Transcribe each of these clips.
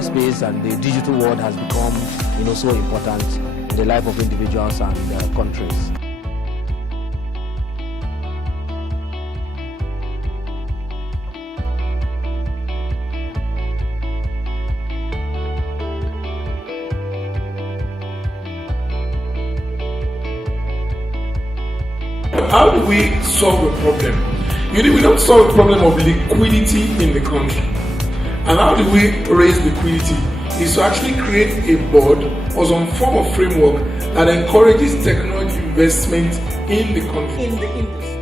cyberspace and the digital world has become, so important in the life of individuals and countries. How do we solve a problem? We don't solve the problem of liquidity in the country. And how do we raise liquidity? Is to actually create a board or some form of framework that encourages technology investment in the country. In the industry.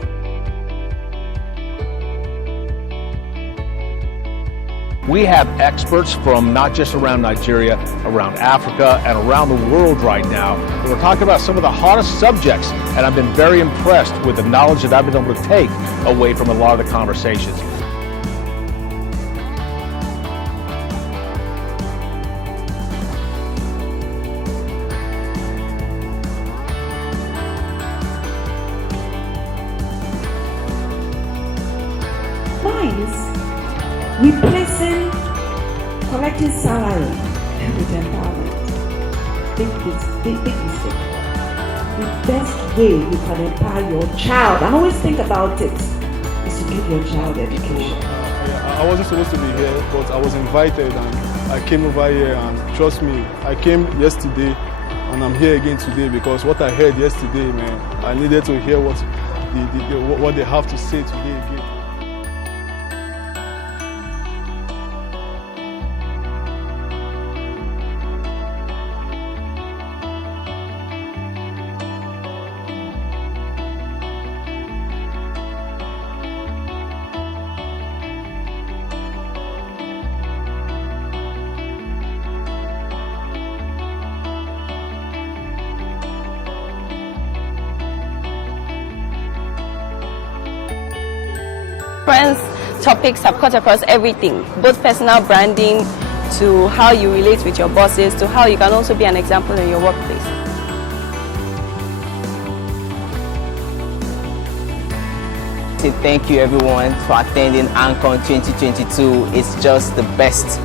We have experts from not just around Nigeria, around Africa, and around the world right now. And we're talking about some of the hottest subjects, and I've been very impressed with the knowledge that I've been able to take away from a lot of the conversations. Replacing collecting salary with empowerment. Big mistake. The best way you can empower your child, and always think about it, is to give your child education. I wasn't supposed to be here, but I was invited and I came over here, and trust me, I came yesterday and I'm here again today because what I heard yesterday, man, I needed to hear what they have to say today again. Topics have cut across everything, both personal branding to how you relate with your bosses to how you can also be an example in your workplace. Thank you everyone for attending Ancon 2022. It's just the best.